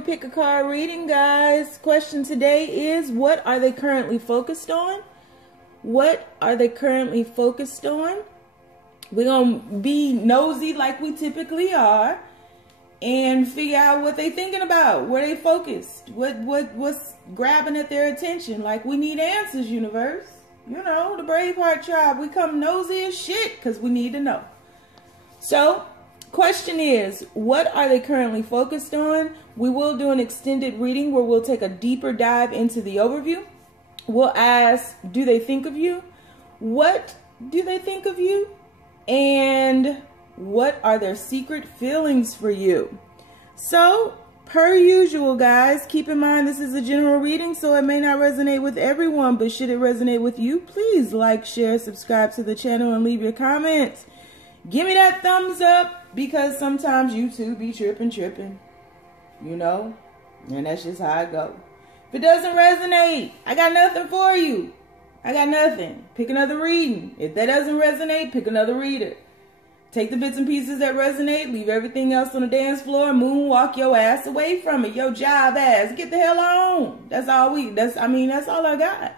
a pick a card reading, guys. Question today is, what are they currently focused on? What are they currently focused on? We're going to be nosy like we typically are and figure out what they thinking about, where they focused, what's grabbing at their attention. Like, we need answers, universe. You know, the Braveheart tribe, we come nosy as shit because we need to know. So, question is, what are they currently focused on? We will do an extended reading where we'll take a deeper dive into the overview. We'll ask, do they think of you? What do they think of you? And what are their secret feelings for you? So, per usual, guys, keep in mind this is a general reading, so it may not resonate with everyone, but should it resonate with you, please like, share, subscribe to the channel, and leave your comments. Give me that thumbs up, because sometimes YouTube be tripping, you know, and that's just how I go. If it doesn't resonate, I got nothing for you. I got nothing. Pick another reading. If that doesn't resonate, pick another reader. Take the bits and pieces that resonate, leave everything else on the dance floor, and moonwalk your ass away from it. Your job ass. Get the hell on. That's all that's all I got.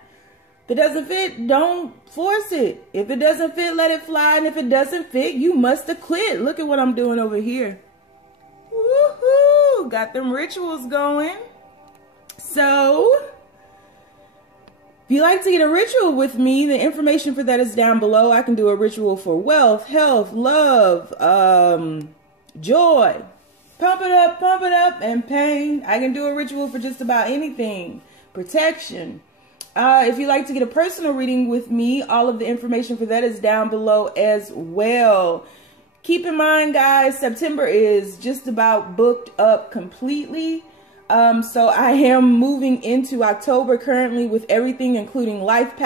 If it doesn't fit, don't force it. If it doesn't fit, let it fly. And if it doesn't fit, you must have quit. Look at what I'm doing over here. Woohoo! Got them rituals going. So, if you like to get a ritual with me, the information for that is down below. I can do a ritual for wealth, health, love, joy. Pump it up, and pain. I can do a ritual for just about anything. Protection. If you'd like to get a personal reading with me, all of the information for that is down below as well. Keep in mind, guys, September is just about booked up completely. So I am moving into October currently with everything, including life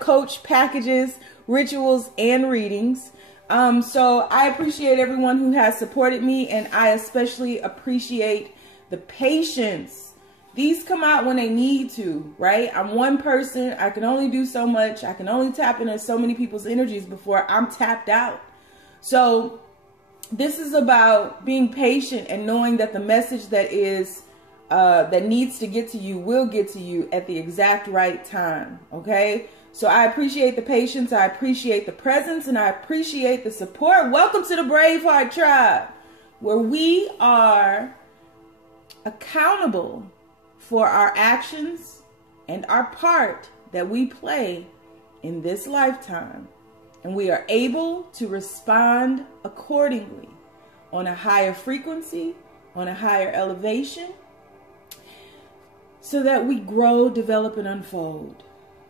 coach packages, rituals, and readings. So I appreciate everyone who has supported me, and I especially appreciate the patience. These come out when they need to, right? I'm one person. I can only do so much. I can only tap into so many people's energies before I'm tapped out. So this is about being patient and knowing that the message that needs to get to you will get to you at the exact right time, okay? So I appreciate the patience, I appreciate the presence, and I appreciate the support. Welcome to the Braveheart tribe, where we are accountable for our actions and our part that we play in this lifetime. And we are able to respond accordingly on a higher frequency, on a higher elevation, so that we grow, develop, and unfold.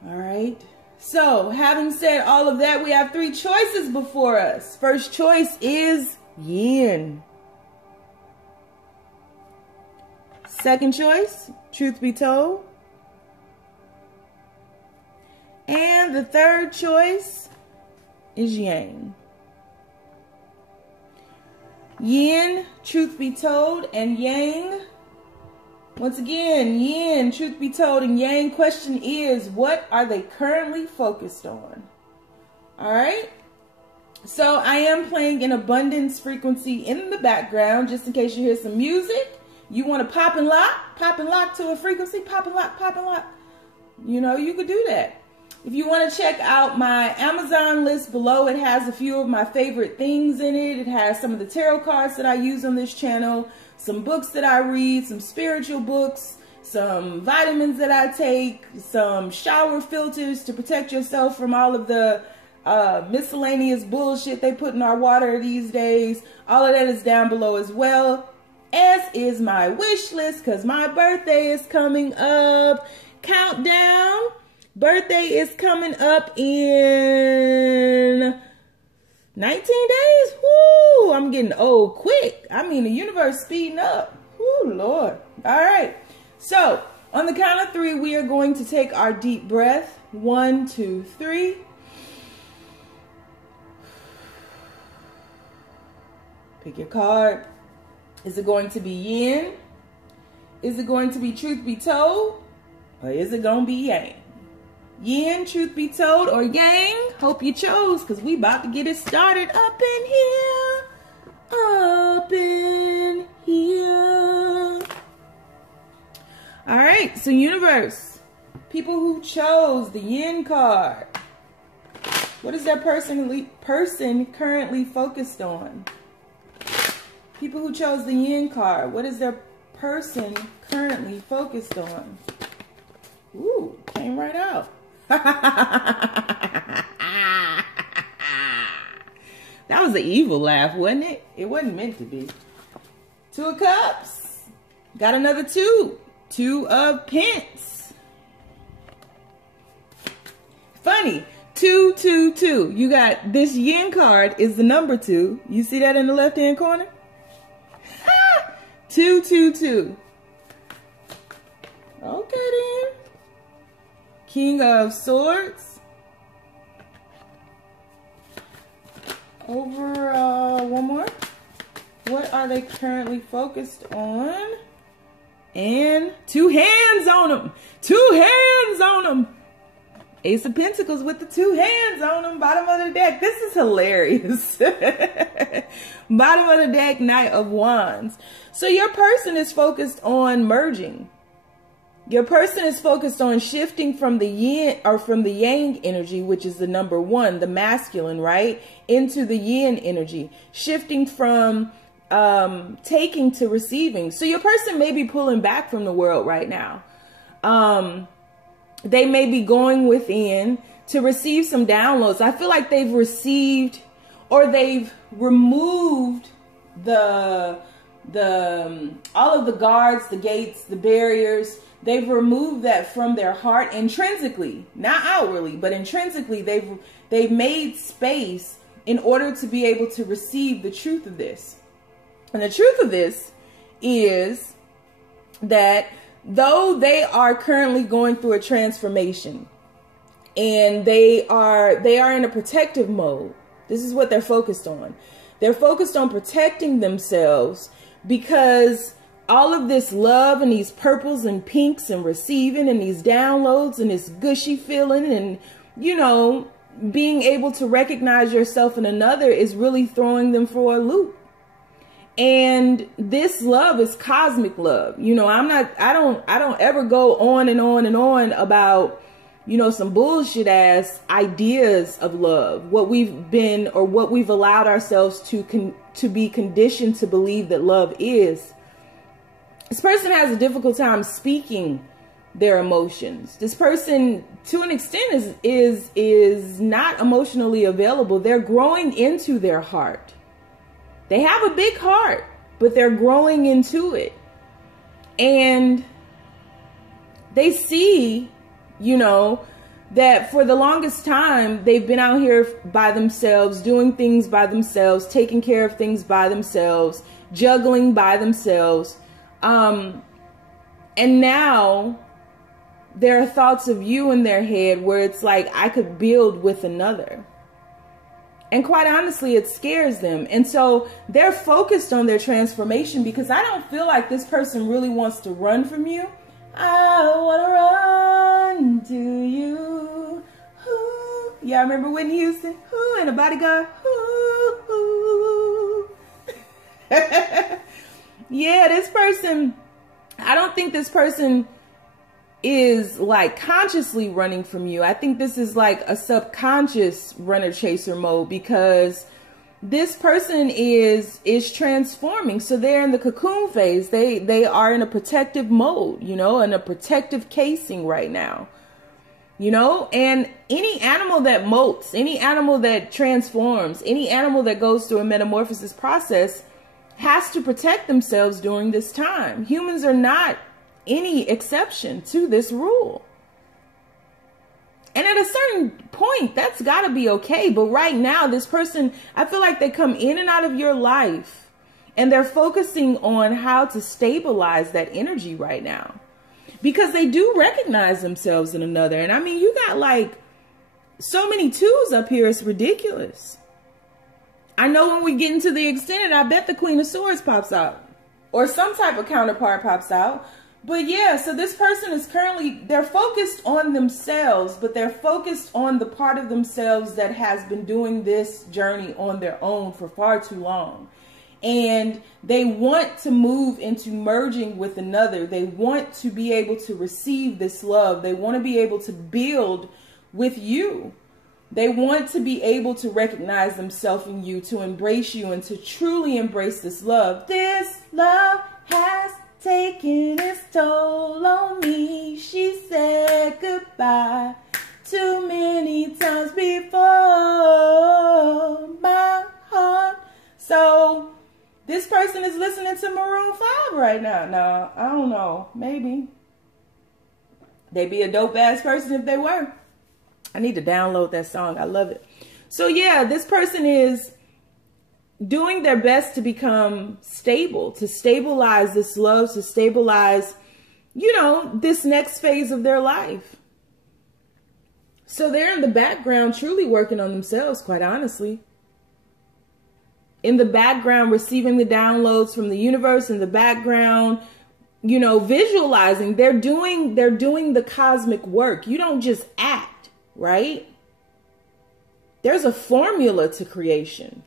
All right? So, having said all of that, we have 3 choices before us. First choice is yin. Second choice, truth be told. And the third choice is yang. Yin, truth be told, and yang. Once again, yin, truth be told, and yang. Question is, what are they currently focused on? All right. So I am playing an abundance frequency in the background, just in case you hear some music. You want to pop and lock to a frequency, pop and lock. You know, you could do that. If you want to check out my Amazon list below, it has a few of my favorite things in it. It has some of the tarot cards that I use on this channel, some books that I read, some spiritual books, some vitamins that I take, some shower filters to protect yourself from all of the miscellaneous bullshit they put in our water these days. All of that is down below as well, as is my wish list, because my birthday is coming up. Countdown. Birthday is coming up in 19 days. Woo! I'm getting old quick. I mean, the universe speeding up. Woo, Lord. All right. So, on the count of 3, we are going to take our deep breath. 1, 2, 3. Pick your card. Is it going to be yin? Is it going to be truth be told? Or is it going to be yang? Yin, truth be told, or yang? Hope you chose, because we about to get it started up in here. Up in here. so universe, people who chose the Yin card, what is that person currently focused on? People who chose the Yin card, what is their person currently focused on? Ooh, came right out. That was an evil laugh, wasn't it? It wasn't meant to be. Two of Cups. Got another two. Two of Pence. Funny. 2, 2, 2. You got this Yin card is the number 2. You see that in the left-hand corner? 2, 2, 2. Okay then. King of Swords. Over one more. What are they currently focused on? And 2 hands on them. 2 hands on them. Ace of Pentacles with the 2 hands on them. Bottom of the deck. This is hilarious. Bottom of the deck, Knight of Wands. So your person is focused on merging. Your person is focused on shifting from the yin or from the yang energy, which is the number 1, the masculine, right? Into the yin energy. Shifting from taking to receiving. So your person may be pulling back from the world right now. They may be going within to receive some downloads. I feel like they've received or they've removed all of the guards, the gates, the barriers. They've removed that from their heart intrinsically, not outwardly, but intrinsically. They've made space in order to be able to receive the truth of this. And the truth of this is that though they are currently going through a transformation and they are in a protective mode, this is what they're focused on. They're focused on protecting themselves because all of this love and these purples and pinks and receiving and these downloads and this gushy feeling and, you know, being able to recognize yourself in another is really throwing them for a loop. And this love is cosmic love. You know, I don't ever go on and on and on about, you know, some bullshit ass ideas of love. What we've been or what we've allowed ourselves to be conditioned to believe that love is. This person has a difficult time speaking their emotions. This person, to an extent, is not emotionally available. They're growing into their heart. They have a big heart, but they're growing into it. And they see, you know, that for the longest time, they've been out here by themselves, doing things by themselves, taking care of things by themselves, juggling by themselves. And now there are thoughts of you in their head where it's like, I could build with another. And quite honestly, it scares them. And so they're focused on their transformation because I don't feel like this person really wants to run from you. I want to run to you. Ooh. Yeah, I remember Whitney Houston. Ooh, and a bodyguard. Ooh. Yeah, this person, I don't think this person is like consciously running from you. I think this is like a subconscious runner chaser mode because this person is transforming. So they're in the cocoon phase. They are in a protective mode, you know, in a protective casing right now, you know. And any animal that molts, any animal that transforms, any animal that goes through a metamorphosis process has to protect themselves during this time. Humans are not any exception to this rule. And at a certain point, that's got to be okay. But right now, this person, I feel like they come in and out of your life and they're focusing on how to stabilize that energy right now because they do recognize themselves in another. And I mean, you got like so many 2s up here. It's ridiculous. I know when we get into the extended, I bet the Queen of Swords pops out or some type of counterpart pops out. But yeah, so this person is currently, they're focused on themselves, but they're focused on the part of themselves that has been doing this journey on their own for far too long. And they want to move into merging with another. They want to be able to receive this love. They want to be able to build with you. They want to be able to recognize themselves in you, to embrace you, and to truly embrace this love. This love has taken its toll on me. She said goodbye too many times before, my heart. So this person is listening to Maroon 5 right now. Now, I don't know. Maybe. They'd be a dope-ass person if they were. I need to download that song. I love it. So, yeah, this person is doing their best to become stable, to stabilize this love, to stabilize, you know, this next phase of their life. So they're in the background truly working on themselves, quite honestly. In the background, receiving the downloads from the universe, in the background, you know, visualizing. They're doing the cosmic work. You don't just act, right? There's a formula to creation,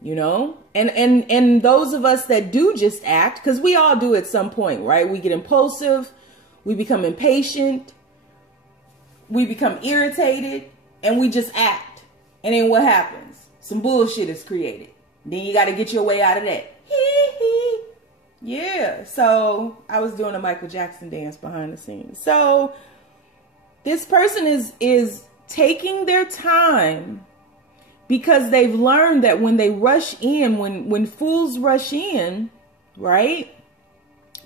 you know? And those of us that do just act, because we all do at some point, right? We get impulsive, we become impatient, we become irritated, and we just act. And then what happens? Some bullshit is created. Then you got to get your way out of that. Yeah. So I was doing a Michael Jackson dance behind the scenes. So this person is taking their time, because they've learned that when they rush in, when fools rush in, right?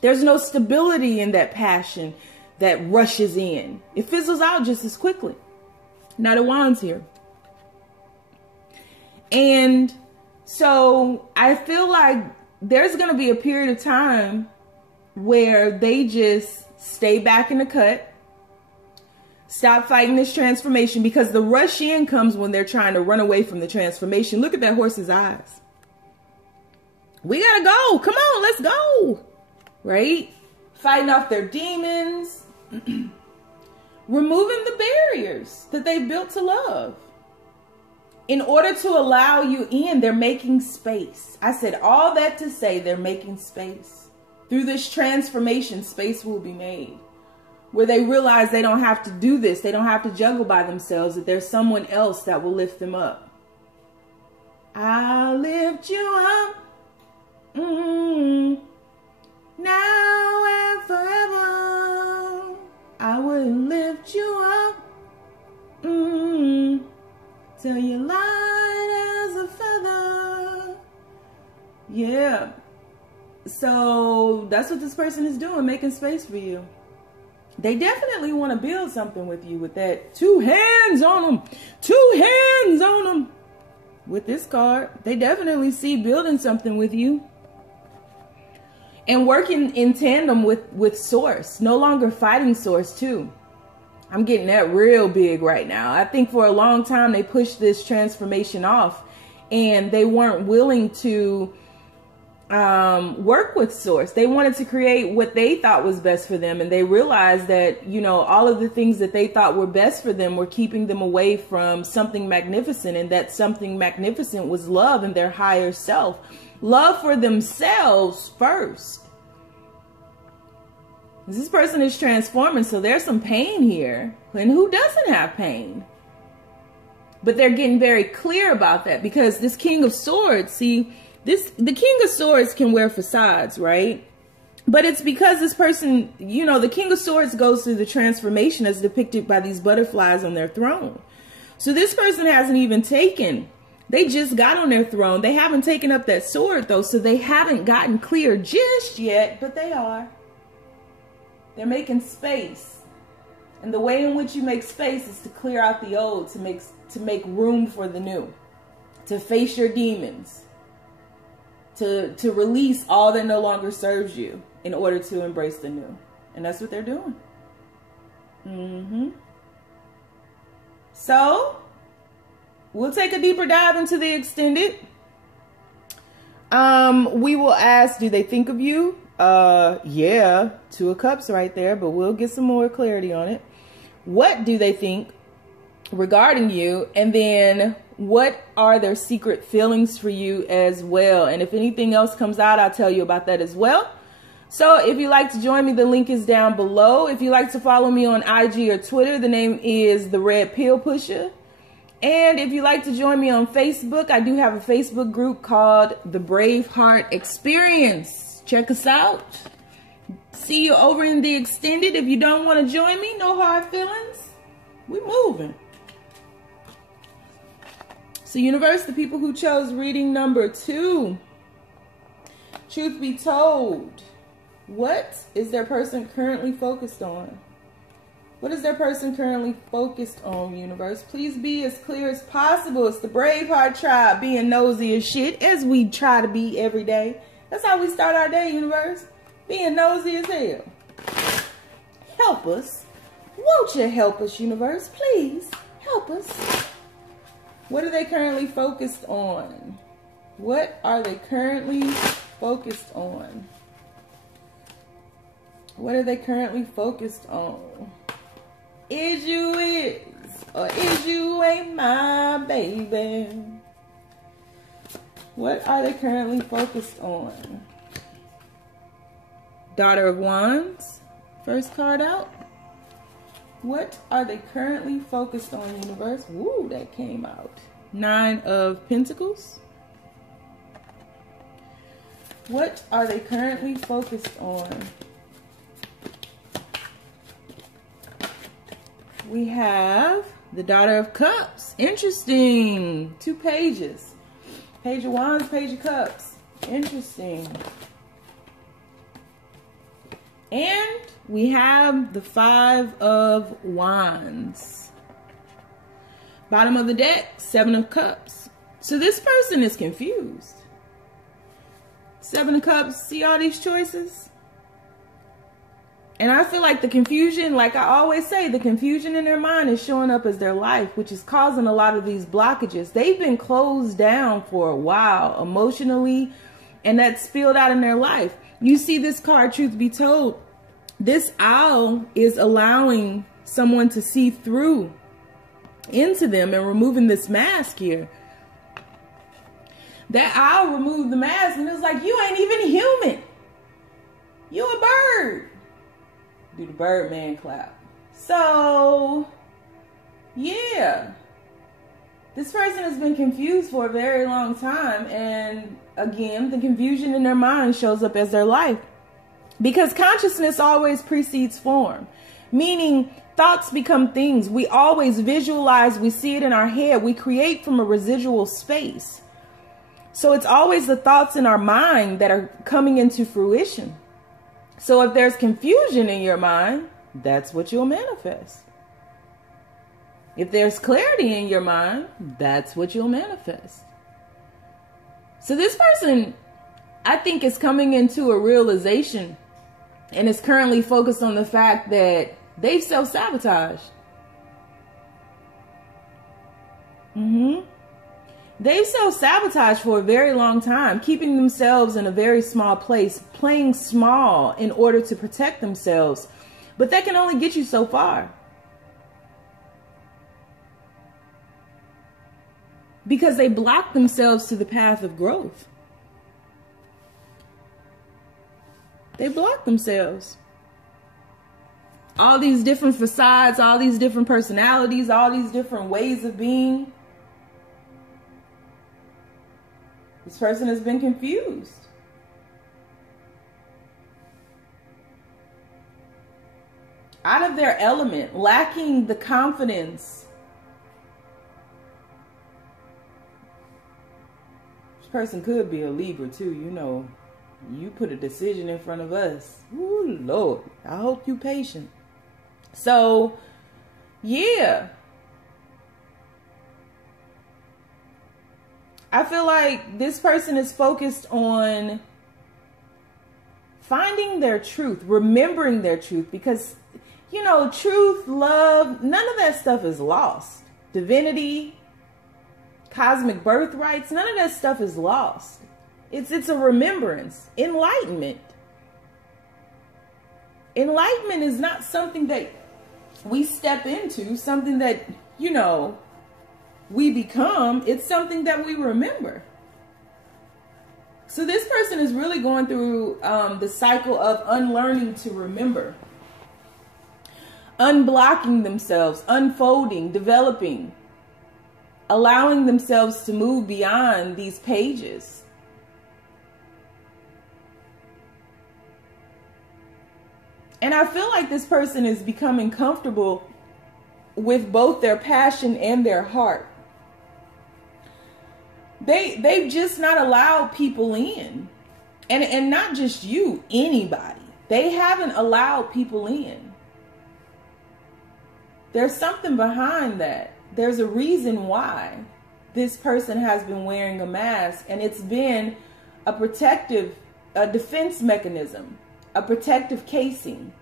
There's no stability in that passion that rushes in. It fizzles out just as quickly. Knight of Wands here. And so I feel like there's going to be a period of time where they just stay back in the cut, stop fighting this transformation, because the rush in comes when they're trying to run away from the transformation. Look at that horse's eyes. We got to go. Come on, let's go. Right? Fighting off their demons, removing the barriers that they built to love. In order to allow you in, they're making space. I said all that to say they're making space. Through this transformation, space will be made, where they realize they don't have to do this. They don't have to juggle by themselves, that there's someone else that will lift them up. I'll lift you up. Now and forever. I will lift you up. Till you're light as a feather. Yeah. So that's what this person is doing, making space for you. They definitely want to build something with you with that 2 hands on them. 2 hands on them. With this card, they definitely see building something with you. And working in tandem with Source. No longer fighting Source too. I'm getting that real big right now. I think for a long time they pushed this transformation off, and they weren't willing to work with Source. They wanted to create what they thought was best for them, and they realized that, you know, all of the things that they thought were best for them were keeping them away from something magnificent, and that something magnificent was love and their higher self. Love for themselves first. This person is transforming, so there's some pain here. And who doesn't have pain? But they're getting very clear about that, because this King of Swords, see, the King of Swords can wear facades, right? But it's because this person, you know, the King of Swords goes through the transformation as depicted by these butterflies on their throne. So this person hasn't even taken, they just got on their throne. They haven't taken up that sword though, so they haven't gotten clear just yet, but they are. They're making space. And the way in which you make space is to clear out the old, to make room for the new, to face your demons, to release all that no longer serves you in order to embrace the new. And that's what they're doing. So we'll take a deeper dive into the extended. We will ask, do they think of you? Yeah, 2 of Cups right there, but we'll get some more clarity on it. What do they think regarding you? And then what are their secret feelings for you as well. And if anything else comes out, I'll tell you about that as well. So if you'd like to join me, the link is down below. If you'd like to follow me on IG or Twitter, the name is The Red Pill Pusher. And if you'd like to join me on Facebook, I do have a Facebook group called The Braveheart Experience. Check us out. See you over in the extended. If you don't want to join me, no hard feelings. We're moving. So universe, the people who chose reading number 2. Truth be told, what is their person currently focused on? What is their person currently focused on, universe? Please be as clear as possible. It's the Braveheart tribe being nosy as shit, as we try to be every day. That's how we start our day, universe. Being nosy as hell. Help us. Won't you help us, universe? Please help us. What are they currently focused on? What are they currently focused on? What are they currently focused on? Is you is, or is you ain't my baby? What are they currently focused on? Daughter of Wands, first card out. What are they currently focused on, universe? Woo, that came out. 9 of Pentacles. What are they currently focused on? We have the Daughter of Cups. Interesting. 2 pages. Page of Wands, Page of Cups. Interesting. And we have the 5 of Wands. Bottom of the deck, 7 of Cups. So this person is confused. 7 of Cups, see all these choices? And I feel like the confusion, like I always say, the confusion in their mind is showing up as their life, which is causing a lot of these blockages. They've been closed down for a while emotionally, and that's spilled out in their life. You see this card, truth be told, this owl is allowing someone to see through into them and removing this mask here. That owl removed the mask and it was like, you ain't even human. You a bird. Do the Birdman clap. So, yeah. This person has been confused for a very long time. And again, the confusion in their mind shows up as their life. Because consciousness always precedes form. Meaning, thoughts become things. We always visualize, we see it in our head. We create from a residual space. So it's always the thoughts in our mind that are coming into fruition. So if there's confusion in your mind, that's what you'll manifest. If there's clarity in your mind, that's what you'll manifest. So this person, I think, is coming into a realization and is currently focused on the fact that they've self-sabotaged. They've self-sabotaged for a very long time, keeping themselves in a very small place, playing small in order to protect themselves. But that can only get you so far. Because they block themselves to the path of growth. They block themselves. All these different facades, all these different personalities, all these different ways of being. This person has been confused. Out of their element, lacking the confidence. This person could be a Libra too, you know. You put a decision in front of us. Ooh, Lord, I hope you're patient. So, yeah. I feel like this person is focused on finding their truth, remembering their truth, because, you know, truth, love, none of that stuff is lost. Divinity, cosmic birthrights, none of that stuff is lost. It's a remembrance. Enlightenment. Enlightenment is not something that we step into, something that, you know, we become, it's something that we remember. So this person is really going through the cycle of unlearning to remember. Unblocking themselves, unfolding, developing, allowing themselves to move beyond these pages. And I feel like this person is becoming comfortable with both their passion and their heart. They've just not allowed people in. And not just you, anybody. They haven't allowed people in. There's something behind that. There's a reason why this person has been wearing a mask, and it's been a defense mechanism, a protective casing.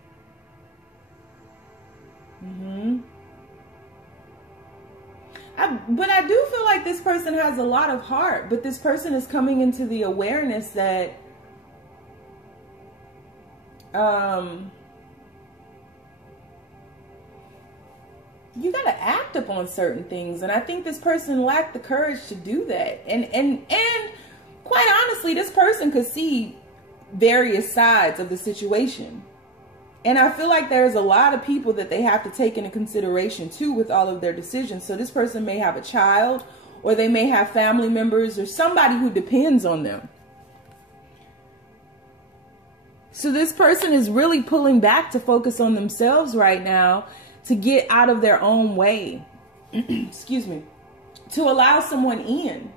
But I do feel like this person has a lot of heart, but this person is coming into the awareness that you got to act upon certain things. And I think this person lacked the courage to do that. And quite honestly, this person could see various sides of the situation. And I feel like there's a lot of people that they have to take into consideration too with all of their decisions. So this person may have a child, or they may have family members or somebody who depends on them. So this person is really pulling back to focus on themselves right now, to get out of their own way, excuse me, to allow someone in.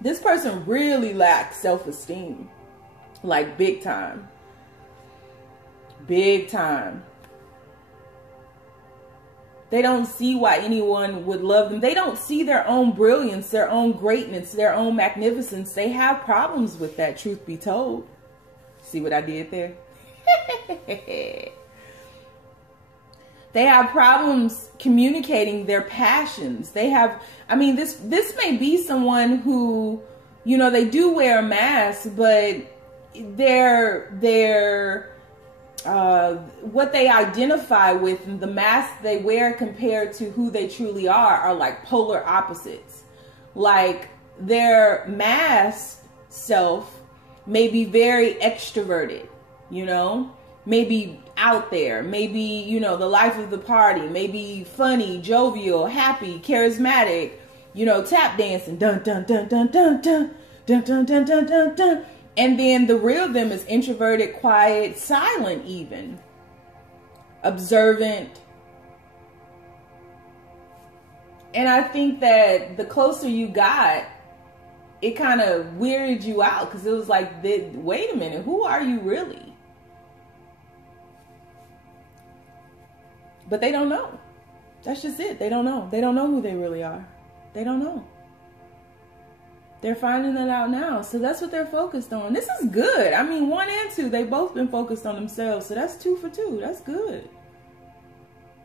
This person really lacks self-esteem, like big time, big time. They don't see why anyone would love them. They don't see their own brilliance, their own greatness, their own magnificence. They have problems with that, truth be told. See what I did there? They have problems communicating their passions. They have, I mean, this may be someone who, you know, they do wear a mask, but what they identify with and the mask they wear compared to who they truly are like polar opposites. Like their mask self may be very extroverted, you know, maybe out there, maybe, you know, the life of the party, maybe funny, jovial, happy, charismatic, you know, tap dancing, dun dun dun dun dun dun dun dun dun dun dun dun. And then the real them is introverted, quiet, silent even, observant. And I think that the closer you got, it kind of weirded you out, because it was like, wait a minute, who are you really? But they don't know. That's just it. They don't know. They don't know who they really are. They don't know. They're finding that out now. So that's what they're focused on. This is good. I mean, 1 and 2, they've both been focused on themselves. So that's 2 for 2. That's good.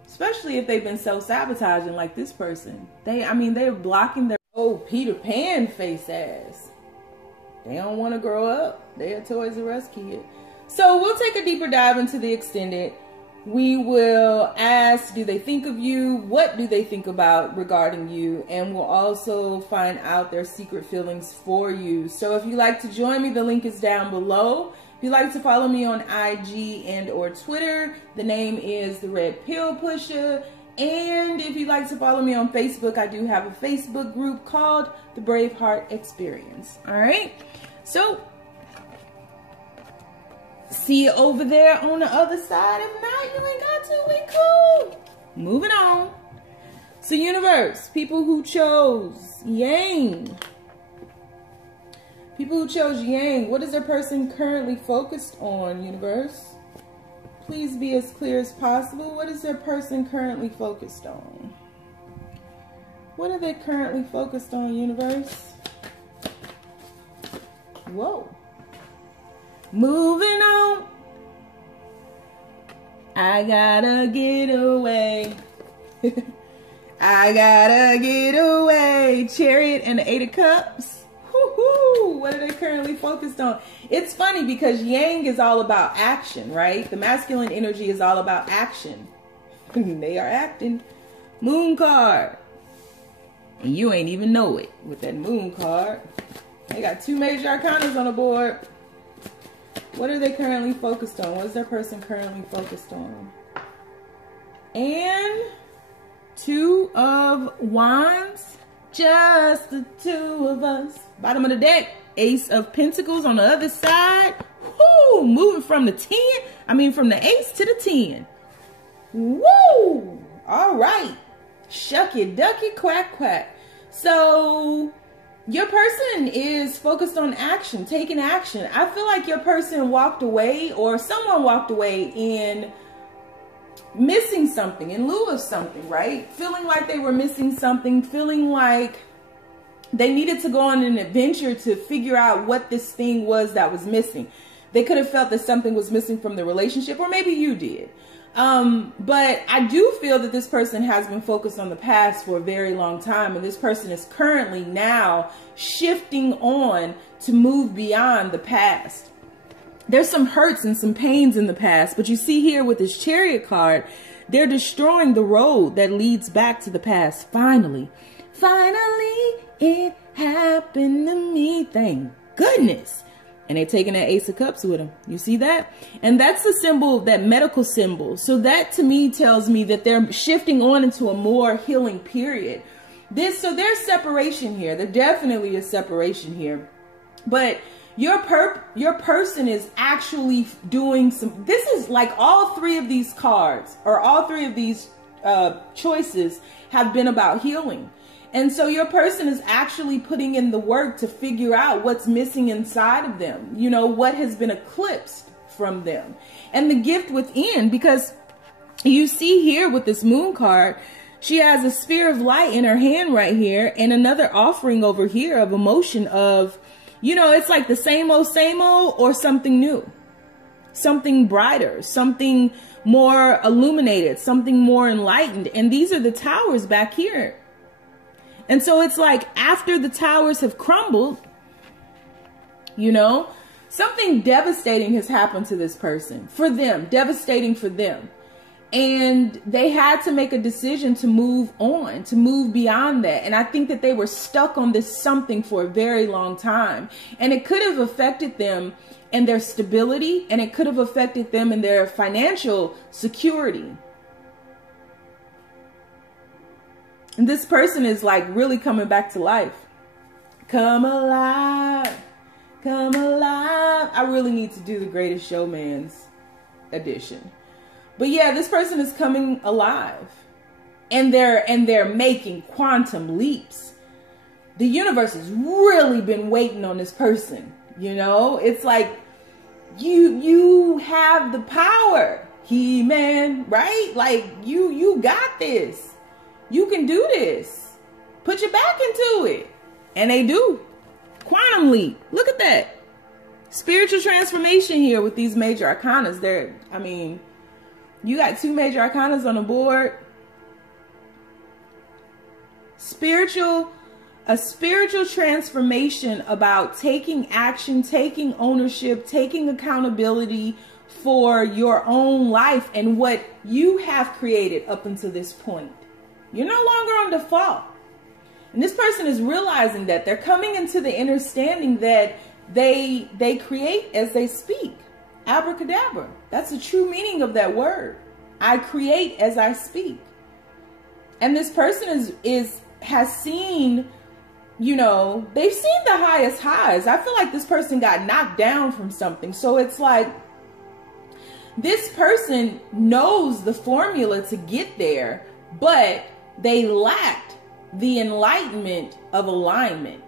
Especially if they've been self-sabotaging like this person. They're blocking their Peter Pan face ass. They don't want to grow up. They're a Toys R Us kid. So we'll take a deeper dive into the extended. We will ask, do they think of you? What do they think about regarding you? And we'll also find out their secret feelings for you. So if you'd like to join me, the link is down below. If you'd like to follow me on IG and or Twitter, the name is The Red Pill Pusher. And if you'd like to follow me on Facebook, I do have a Facebook group called The Braveheart Experience. All right. So see you over there on the other side. If not, you ain't got to. We cool. Moving on. So universe, people who chose Yang. People who chose Yang, what is their person currently focused on, universe? Please be as clear as possible. What is their person currently focused on? What are they currently focused on, universe? Whoa. Moving on. I gotta get away. I gotta get away. Chariot and the 8 of Cups. Woo-hoo. What are they currently focused on? It's funny because Yang is all about action, right? The masculine energy is all about action. They are acting. Moon card. And you ain't even know it with that moon card. They got 2 major arcanas on the board. What are they currently focused on? What is their person currently focused on? And 2 of Wands. Just the 2 of us. Bottom of the deck. Ace of Pentacles on the other side. Woo! Moving from the 10. From the ace to the 10. Woo! All right. Shucky, ducky, quack, quack. So your person is focused on action, taking action. I feel like your person walked away, or someone walked away in missing something, in lieu of something, right? Feeling like they were missing something, feeling like they needed to go on an adventure to figure out what this thing was that was missing. They could have felt that something was missing from the relationship, or maybe you did. But I do feel that this person has been focused on the past for a very long time. And this person is currently now shifting on to move beyond the past. There's some hurts and some pains in the past. But you see here with this Chariot card, they're destroying the road that leads back to the past. Finally, it happened to me. Thank goodness. And they're taking that Ace of Cups with them. You see that? And that's the symbol, that medical symbol. So that to me tells me that they're shifting on into a more healing period. So there's separation here. There definitely is separation here. But your person is actually doing some, this is like all 3 of these cards, or all 3 of these choices have been about healing. And so your person is actually putting in the work to figure out what's missing inside of them. You know, what has been eclipsed from them. And the gift within, because you see here with this moon card, she has a sphere of light in her hand right here, and another offering over here of emotion of, you know, it's like the same old, or something new, something brighter, something more illuminated, something more enlightened. And these are the towers back here. And so it's like after the towers have crumbled, you know, something devastating has happened to this person, for them, devastating for them. And they had to make a decision to move on, to move beyond that. And I think that they were stuck on this something for a very long time. And it could have affected them in their stability, and it could have affected them in their financial security. And this person is like really coming back to life. Come alive. Come alive. I really need to do the Greatest Showman's edition. But yeah, this person is coming alive. And they're making quantum leaps. The universe has really been waiting on this person. You know, it's like you have the power, He-Man, right? Like you got this. You can do this. Put your back into it. And they do. Quantum leap. Look at that. Spiritual transformation here with these major arcanas. You got 2 major arcanas on the board. A spiritual transformation about taking action, taking ownership, taking accountability for your own life and what you have created up until this point. You're no longer on default. And this person is realizing that they're coming into the understanding that they create as they speak. Abracadabra. That's the true meaning of that word. I create as I speak. And this person has seen, you know, they've seen the highest highs. I feel like this person got knocked down from something. So it's like this person knows the formula to get there, but they lacked the enlightenment of alignment.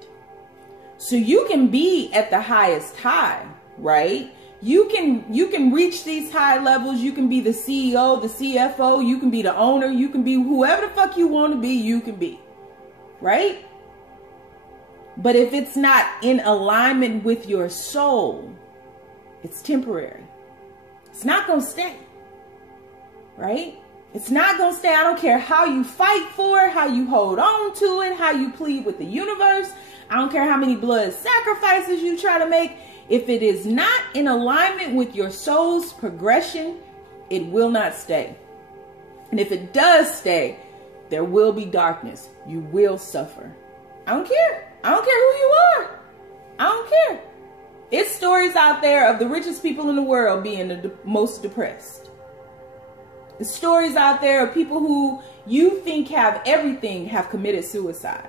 So you can be at the highest high, right? You can reach these high levels. You can be the CEO, the CFO. You can be the owner. You can be whoever the fuck you want to be. You can be, right? But if it's not in alignment with your soul, it's temporary. It's not going to stay, right? It's not going to stay. I don't care how you fight for it, how you hold on to it, how you plead with the universe. I don't care how many blood sacrifices you try to make. If it is not in alignment with your soul's progression, it will not stay. And if it does stay, there will be darkness. You will suffer. I don't care. I don't care who you are. I don't care. It's stories out there of the richest people in the world being the most depressed. It's stories out there of people who you think have everything have committed suicide.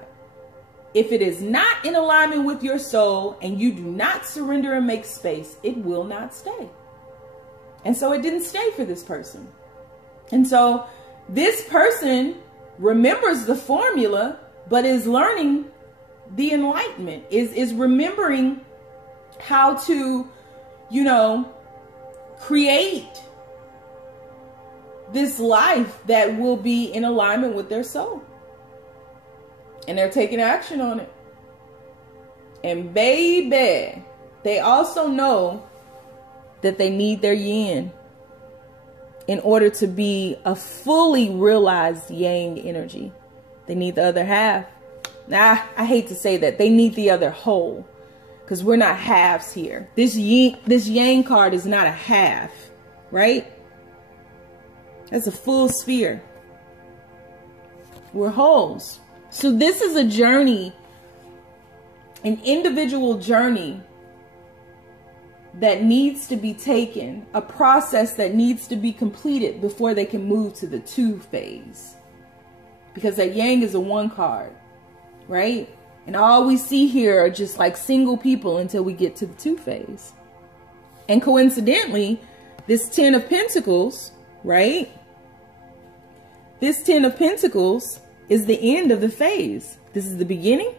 If it is not in alignment with your soul and you do not surrender and make space, it will not stay. And so it didn't stay for this person. And so this person remembers the formula, but is learning the enlightenment, is remembering how to, you know, create this life that will be in alignment with their soul. And they're taking action on it. And baby, they also know that they need their yin in order to be a fully realized yang energy. They need the other half. Now, I hate to say that. They need the other whole, because we're not halves here. This yang card is not a half, right? That's a full sphere. We're wholes. So this is a journey, an individual journey that needs to be taken, a process that needs to be completed before they can move to the 2 phase. Because that yang is a 1 card, right? And all we see here are just like single people until we get to the 2 phase. And coincidentally, this 10 of Pentacles, right? This 10 of Pentacles is the end of the phase. This is the beginning.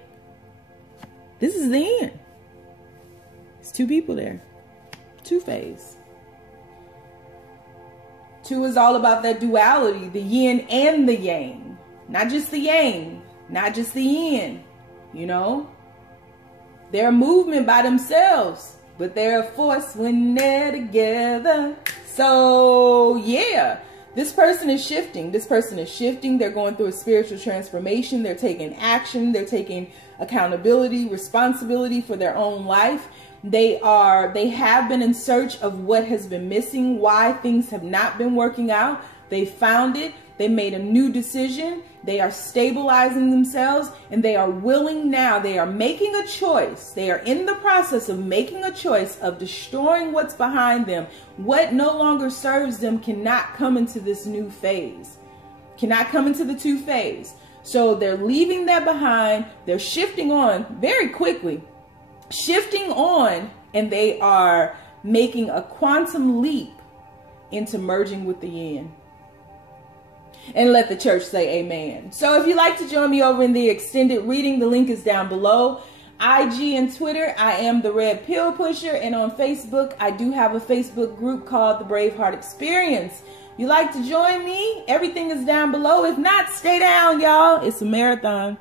This is the end. There's 2 people there. 2 phase. 2 is all about that duality, the yin and the yang. Not just the yang, not just the yin, you know. They're a movement by themselves, but they're a force when they're together. So, yeah. This person is shifting. This person is shifting. They're going through a spiritual transformation. They're taking action. They're taking accountability, responsibility for their own life. They have been in search of what has been missing, why things have not been working out. They found it. They made a new decision. They are stabilizing themselves, and they are willing now. They are making a choice. They are in the process of making a choice of destroying what's behind them. What no longer serves them cannot come into this new phase, cannot come into the 2 phase. So they're leaving that behind. They're shifting on very quickly, shifting on, and they are making a quantum leap into merging with the yin. And let the church say amen. So if you'd like to join me over in the extended reading, the link is down below. IG and Twitter, I am the Red Pill Pusher. And on Facebook, I do have a Facebook group called the Braveheart Experience. If you'd like to join me, everything is down below. If not, stay down, y'all. It's a marathon.